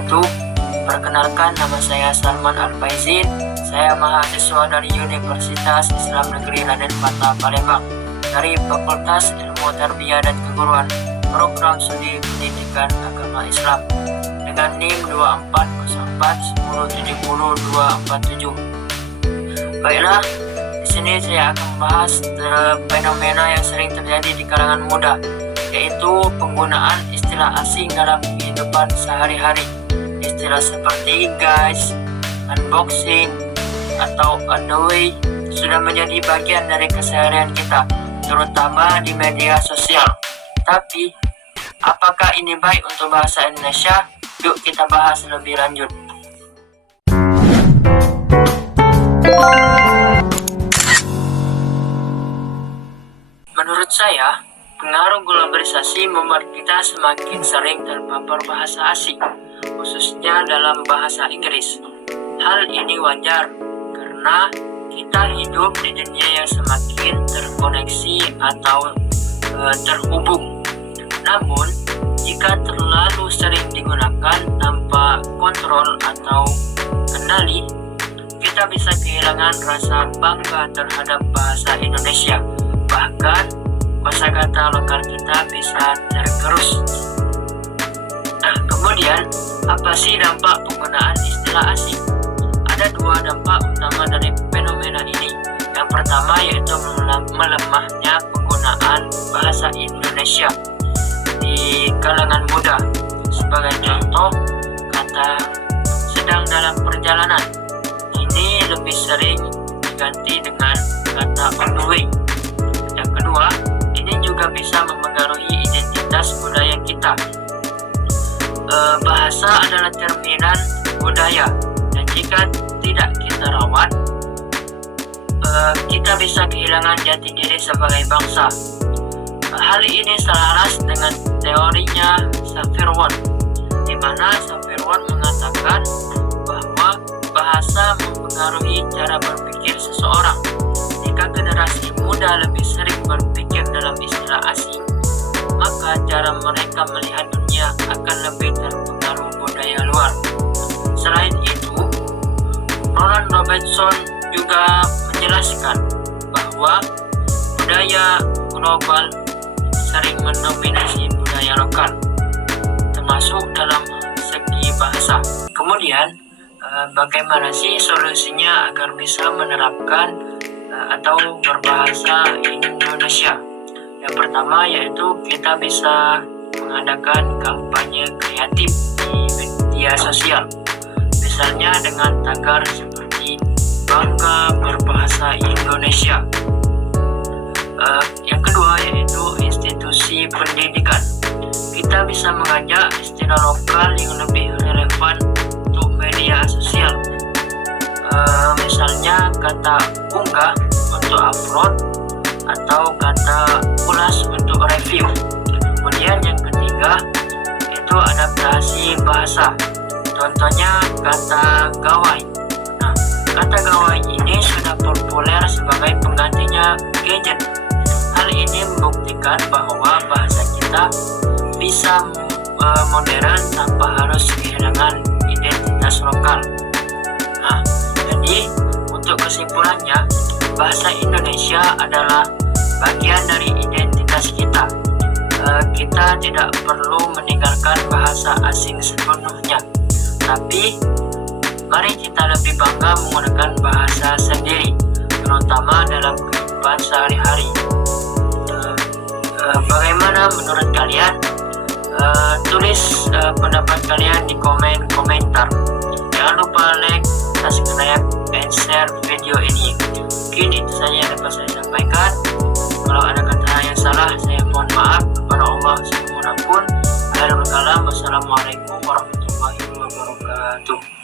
wabarakatuh. Perkenalkan, nama saya Salman Al-Faizin. Saya mahasiswa dari Universitas Islam Negeri Raden Patah Palembang dari Fakultas Ilmu Tarbiyah dan Keguruan, Program Studi Pendidikan Agama Islam dengan NIM 240410700247. Baiklah, di sini saya akan membahas fenomena yang sering terjadi di kalangan muda, yaitu penggunaan istilah asing dalam kehidupan sehari-hari. Istilah seperti guys, unboxing, atau on the way sudah menjadi bagian dari keseharian kita, terutama di media sosial. Tapi, apakah ini baik untuk bahasa Indonesia? Yuk kita bahas lebih lanjut. Menurut saya, pengaruh globalisasi membuat kita semakin sering terpapar bahasa asing, khususnya dalam bahasa Inggris. Hal ini wajar karena kita hidup di dunia yang semakin terkoneksi atau terhubung. Namun, jika terlalu sering digunakan tanpa kontrol atau kendali, kita bisa kehilangan rasa bangga terhadap bahasa Indonesia. Bahkan, kosakata lokal kita bisa tergerus. Nah, kemudian, apa sih dampak penggunaan istilah asing? Ada dua dampak utama dari fenomena ini. Yang pertama yaitu melemahnya penggunaan bahasa Indonesia di kalangan muda. Sebagai contoh, kata sedang dalam perjalanan ini lebih sering diganti dengan kata on the way. Yang kedua, ini juga bisa memengaruhi identitas budaya kita. Bahasa adalah cerminan budaya, dan jika tidak kita rawat, kita bisa kehilangan jati diri sebagai bangsa. Hal ini selaras dengan teorinya Saffirward, di mana Saffirward mengatakan bahwa bahasa mempengaruhi cara berpikir seseorang. Jika generasi muda lebih sering berpikir dalam istilah asing, maka cara mereka melihat dunia akan lebih terpengaruh budaya luar. Selain itu, Roland Robertson juga menjelaskan bahwa budaya global sering mendominasi budaya lokal, termasuk dalam segi bahasa. Kemudian, bagaimana sih solusinya agar bisa menerapkan atau berbahasa Indonesia? Yang pertama yaitu kita bisa mengadakan kampanye kreatif di media sosial, misalnya dengan tagar seperti bangga berbahasa Indonesia. Yang kedua yaitu institusi pendidikan. Kita bisa mengajak istilah lokal yang lebih relevan untuk media sosial. Misalnya kata unggah untuk upload atau kata ulas untuk review. Kemudian yang ketiga itu adaptasi bahasa. Contohnya kata gawai. Nah, kata gawai ini sudah populer sebagai penggantinya gadget. Hal ini membuktikan bahwa bahasa kita bisa modern tanpa harus kehilangan identitas lokal. Nah, jadi untuk kesimpulannya, bahasa Indonesia adalah bagian dari identitas kita. Kita tidak perlu meninggalkan bahasa asing sepenuhnya, tapi mari kita lebih bangga menggunakan bahasa sendiri, terutama dalam kehidupan sehari-hari. Bagaimana menurut kalian? Tulis pendapat kalian di komentar. Jangan lupa like, subscribe, and share video ini. Mungkin itu saja yang dapat saya sampaikan. Kalau ada kata yang salah, saya mohon maaf kepada Allah Subhanahu wa ta'ala. Wassalamualaikum warahmatullahi wabarakatuh.